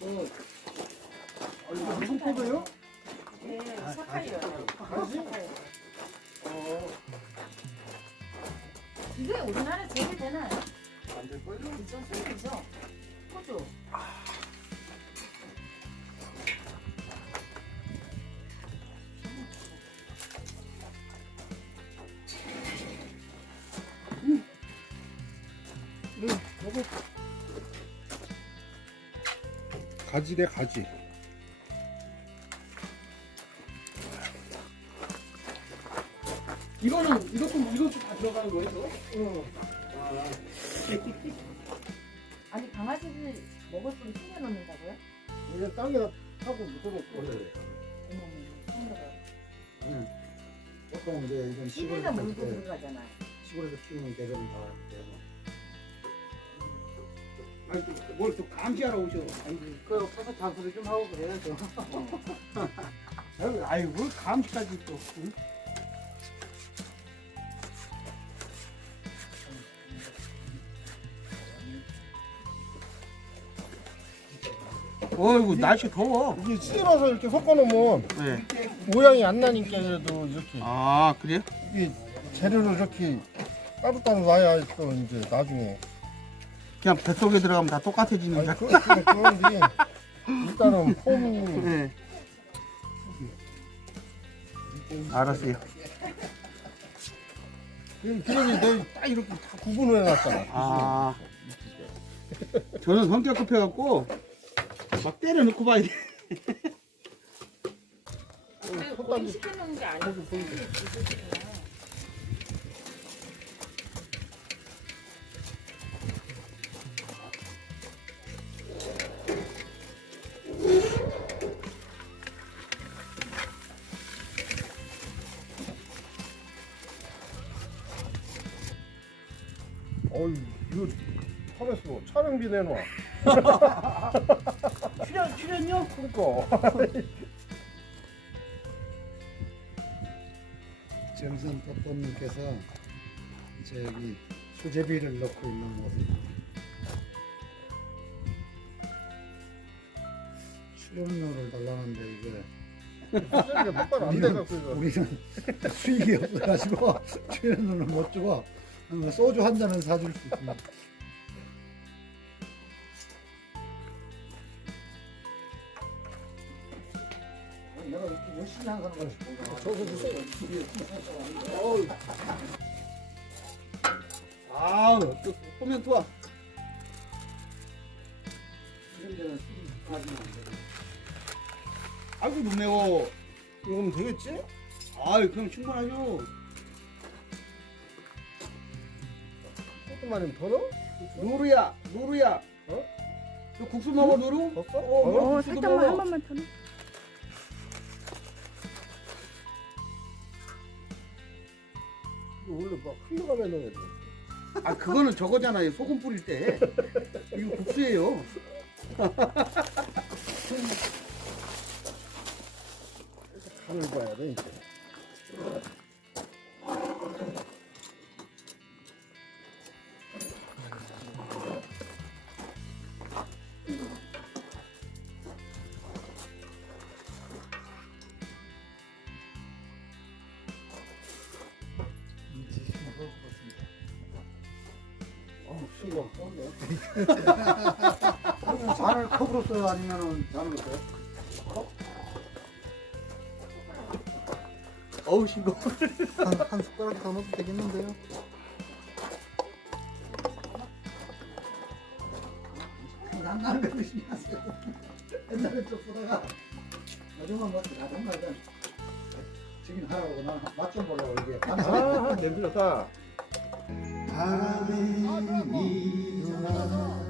이거 무슨 포도요? 네, 사카이요. 가지? 이게 우리나라에 제일 되나요? 안 될걸요? 그죠? 소리죠? 호주. 먹어. 가지래 가지. 이것도 다 들어가는 거예요, 저거? 응. 아니 강아지들 먹을 걸 숨겨 놓는다고요? 그냥 땅에다 타고 묻어놓고. 어머머, 보통 이제 이런 시골에다 시골에서 물고 때 들어가잖아요. 시골에서 키우는 개들은 다 이렇게 뭘또 감시하러 오셔. 그 가서 장소리 좀 하고 그래야죠. 아이고, 뭘 감시까지 또. 응? 어이구, 날씨 더워. 이게 씻어서 이렇게 섞어놓으면 네. 모양이 안 나니까 그래도 이렇게 아, 그래요? 이게 재료를 이렇게 따로따로 놔야 또 이제 나중에 그냥 뱃속에 들어가면 다 똑같아지는 아니 줄. 그런데 일단은 폼이 네. 알았어요. 기름이 내딱 이렇게 다 구분을 해놨잖아. 아. 저는 성격 급해갖고 막 때려 넣고 봐야 돼. 고기 시켜놓은 게 아니고 어이 이거 털에서 촬영비 내놔. 출연료? 그러니까. 정선 덕범님께서 저기 수제비를 넣고 있는 모습. 출연료를 달라는데 이게 이게 몇번 안 돼갖고 이거. 우리는 수익이 없어가지고 출연료를 못 주고 소주 한 잔은 사줄 수 있습니다. 내가 이렇게 열심히 한 사람을 저거 주세요. 아우, 또 보면 좋아. 이런 데는 수익 가지면 안 돼. 아이고, 못 매워. 이거면 되겠지? 아이, 그냥 충분하죠. 조금만 더 넣어? 노루야, 노루야. 어? 너 국수 먹어, 노루? 넣었어? 어, 국수도 살짝만 먹어. 한 번만 더 넣어. 이거 원래 막 흘러가면 넣어야 돼. 아, 그거는 저거잖아요. 소금 뿌릴 때. 이거 국수예요. 간을 봐야 돼 이제. 싱거워. 잔을 컵으로 써요? 아니면은 잔으로 써요? 어우, 싱거워. 한 숟가락 더 넣어도 되겠는데요? 난나는 거 드시면 하세요. 옛날에 좀 보다가 나중에 뭐 나중 말든 지금 하라고 난맛좀 보려고 이게 아 냄새 좋다. 바람이 일어나